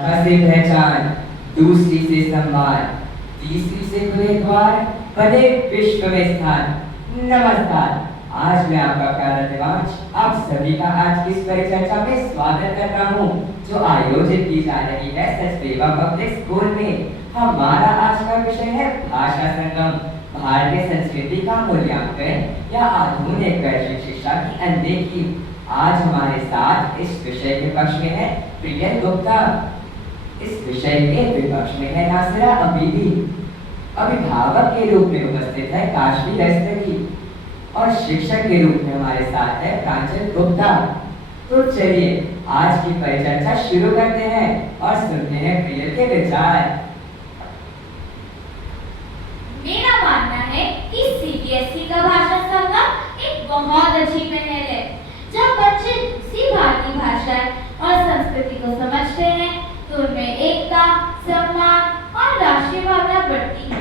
से पहचान, दूसरी से सम्मान, तीसरी से खुले द्वार, बने विश्व में स्थान। नमस्कार, आज मैं आपका प्यारा दिवांश आप सभी का आज की इस परिचर्चा में स्वागत करता हूँ, जो आयोजित की जा रही है सचदेवा पब्लिक स्कूल में। हमारा आज का विषय है भाषा संगम, भारतीय संस्कृति का मूल्यांकन या आधुनिक वैश्विक शिक्षा की अनदेखी। आज हमारे साथ इस विषय के पक्ष में है प्रियल गुप्ता, इस विषय के विपक्ष में है नासिरा अबीदी, अभिभावक के रूप में उपस्थित है काशवी रस्तगी और शिक्षक के रूप में हमारे साथ है प्रांजल गुप्ता। तो चलिए आज की परिचर्चा शुरू करते हैं और सुनते हैं प्रियल के विचार। मेरा मानना है कि सीबीएसई का भाषा संगम एक बहुत अच्छी पहल है। जब बच्चे दूसरी भारतीय भाषाएं और संस्कृति को समझते हैं तो उनमें एकता, सम्मान और राष्ट्रीय भावना बढ़ती है।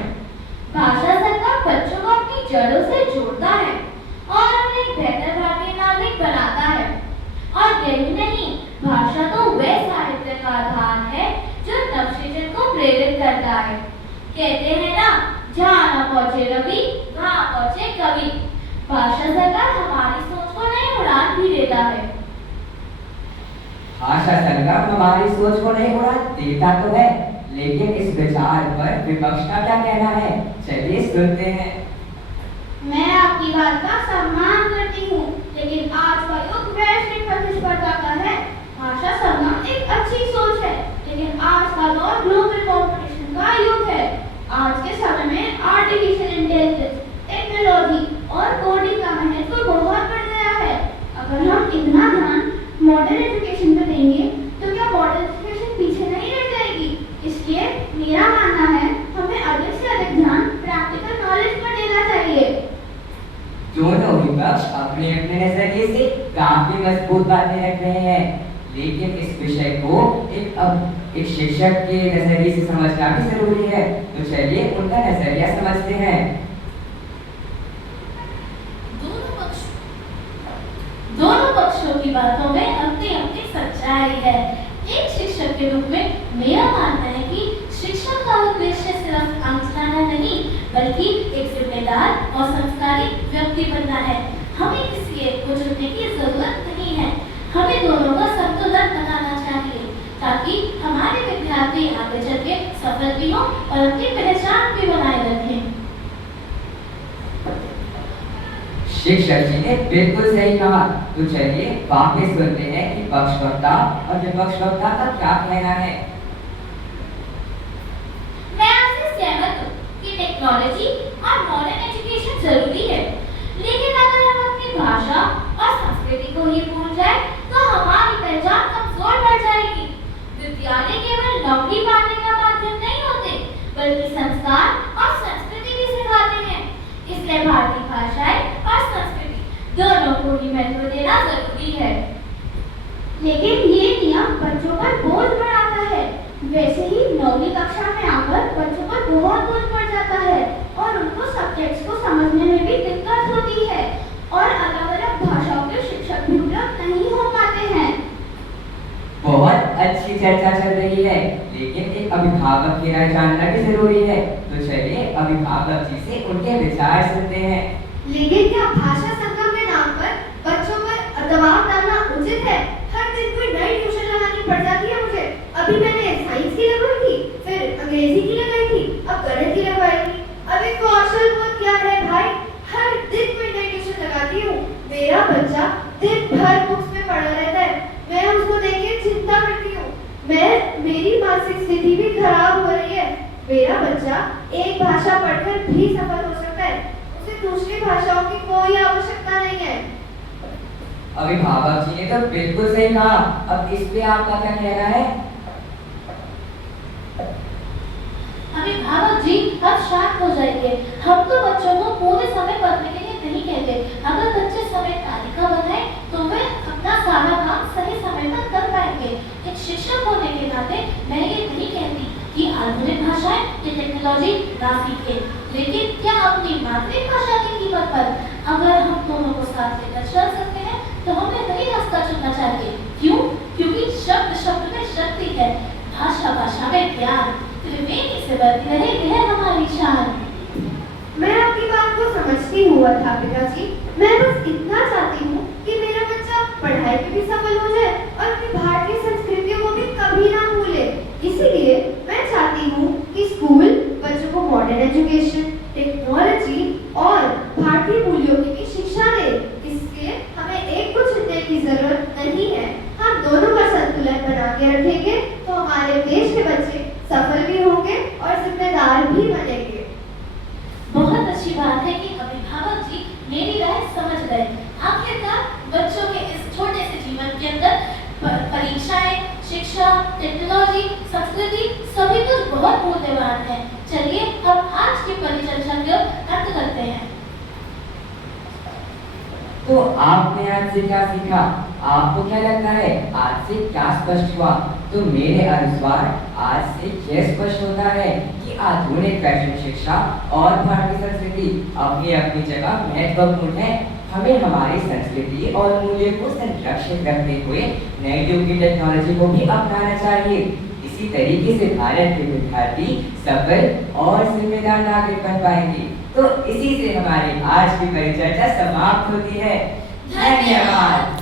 भाषा संगम बच्चों को अपनी जड़ों से जोड़ता है और उन्हें एक बेहतर भारतीय नागरिक बनाता है। और यही नहीं, भाषा तो वह साहित्य का आधार है जो नवसृजन को प्रेरित करता है। कहते हैं ना, जहाँ न पहुँचे रवि वहाँ पहुँचे कवि। भाषा संगम हमारी सोच को नई उड़ान भी देता है। भाषा संगम हमारी सोच को नई उड़ान देता तो है, लेकिन इस विचार पर विपक्ष का क्या कहना है, चलिए सुनते हैं। मैं आपकी बात का सम्मान करती हूँ, लेकिन आज का युग वैश्विक प्रतिस्पर्धा का है। भाषा संगम एक अच्छी सोच है, लेकिन आज का दौर ग्लोबल कंपटीशन का युग है। आज के समय में आर्टिफिशियल इंटेलिजेंस, टेक्नोलॉजी और कोडिंग का महत्व बहुत बढ़ गया है। अगर हम इतना ध्यान मॉडर्न एजुकेशन पर देंगे तो क्या मॉडर्न एजुकेशन पीछे नहीं रह जाएगी? इसलिए मेरा मानना है हमें अधिक से अधिक ध्यान प्रैक्टिकल नॉलेज पर देना चाहिए। दोनों विपक्ष अपने अपने नजरिए से काफी मजबूत बातें रख रहे हैं, लेकिन इस विषय को एक शिक्षक के नजरिए से समझना भी जरूरी है। तो चलिए उनका नजरिया समझते हैं। दोनों पक्षों की बातों में अपनी अपनी सच्चाई है। एक शिक्षक के रूप में मेरा मानना है कि शिक्षा का उद्देश्य सिर्फ अंक लाना नहीं, बल्कि एक जिम्मेदार और संस्कारी व्यक्ति बनना है। हमें किसी एक को चुनने की जरूरत नहीं है, हमें दोनों का संतुलन बनाना चाहिए, ताकि हमारे विद्यार्थी आगे चल के सफल भी हों और अपनी पहचान भी बनाए रखें। शिक्षक जी ने बिल्कुल सही कहा। तो चलिए वापस सुनते हैं कि पक्षवक्ता और विपक्षवक्ता का क्या कहना है। मैं आपसे सहमत हूँ कि टेक्नोलॉजी और मॉडर्न एजुकेशन जरूरी है, लेकिन अगर हम अपनी भाषा और संस्कृति को ही भूल जाए तो हमारी पहचान कमजोर पड़ जाएगी। विद्यालय केवल नौकरी पाने का माध्यम नहीं होते, बल्कि संस्कार और संस्कृति भी सिखाते हैं। इसलिए भारतीय भाषाएं और संस्कृति दोनों को ही महत्व देना जरूरी है। लेकिन ये नियम बच्चों पर बोझ बढ़ाता है। वैसे ही 9वीं कक्षा में आकर बच्चों पर बहुत बोझ पड़ जाता है और उनको सब्जेक्ट्स को समझने में भी दिक्कत होती है और अलग-अलग भाषाओं के शिक्षक भी उपलब्ध नहीं हो पाते हैं। बहुत अच्छी चर्चा चल रही है, लेकिन एक अभिभावक की राय जानना भी जरूरी है। तो चलिए अभिभावक जी से उनके विचार सुनते हैं। लेकिन क्या भाषा संगम के नाम पर बच्चों पर दबाव डालना उचित है? हर दिन कोई नई ट्यूशन लगानी पड़ जाती है मुझे। अभी मैंने साइंस की लगवाई थी, फिर अंग्रेजी की लगाई थी, अब गणित की लगवाएगी। अभी कौशल बोध क्या है भाई, हर दिन कोई नई ट्यूशन लगाती हूँ। मेरा बच्चा दिन भर बुक्स में पड़ा रहता है, मैं उसको देख के चिंता करती हूँ। मेरी मानसिक स्थिति भी खराब हो रही है। मेरा बच्चा एक भाषा पढ़कर भी सफल हो सकता है, उसे दूसरी भाषाओं की कोई आवश्यकता नहीं है। अभिभावक जी ने तो बिल्कुल सही कहा। अब इस पे आपका क्या कहना है? अभिभावक जी अब शांत हो जाइए। हम तो बच्चों को पूरे समय पढ़ने के लिए नहीं कहते। अगर बच्चे समय तालिका बनाए तो वे अपना सारा काम सही समय पर कर पाएंगे। एक शिक्षक होने के नाते मैं ये नहीं कहती कि आधुनिक भाषाएं या टेक्नोलॉजी ना सीखे, लेकिन क्या अपनी मातृभाषा की कीमत पर अगर हम दोनों को साथ लेकर चल सकते हैं तो हमें वही रास्ता चुनना चाहिए। क्यों? क्योंकि शब्द शब्द में शक्ति है। भाषा है ज्ञान, त्रिवेणी से बढ़ती रहेगी है हमारी शान। मैं आपकी बात को समझती हूँ अध्यापिका जी। मैं बस इतना चाहती हूँ कि मेरा बच्चा पढ़ाई में भी सफल हो जाए और अपनी भारतीय संस्कृतियों को भी कभी ना भूले। इसीलिए मैं चाहती हूँ कि स्कूल बच्चों को मॉडर्न एजुकेशन, टेक्नोलॉजी और भारतीय मूल्यों की भी शिक्षा दे। इसके हमें एक को चुनने की जरूरत नहीं है। हम दोनों का संतुलन बना के रखेंगे तो हमारे देश के बच्चे सफल भी होंगे और जिम्मेदार भी बनेंगे। बहुत अच्छी बात है कि अभिभावक जी मेरी राय समझ गए। आखिरकार बच्चों के इस छोटे से जीवन के अंदर परीक्षाएं, शिक्षा, टेक्नोलॉजी, संस्कृति सभी कुछ बहुत मूल्यवान है। चलिए हम आज की परिचर्चा को अंत करते हैं। तो आपने आज से क्या सीखा? आपको क्या लगता है आज से क्या स्पष्ट हुआ? तो मेरे अनुसार आज से यह स्पष्ट होता है कि आधुनिक फैशन शिक्षा और भारतीय संस्कृति अपनी अपनी जगह महत्वपूर्ण है। हमें हमारी संस्कृति और मूल्यों को संरक्षित करते हुए नए युग की टेक्नोलॉजी को भी अपनाना चाहिए। इसी तरीके से भारत के विद्यार्थी सफल और जिम्मेदार नागरिक बन पाएंगे। तो इसी से हमारी आज की परिचर्चा समाप्त होती है। धन्यवाद।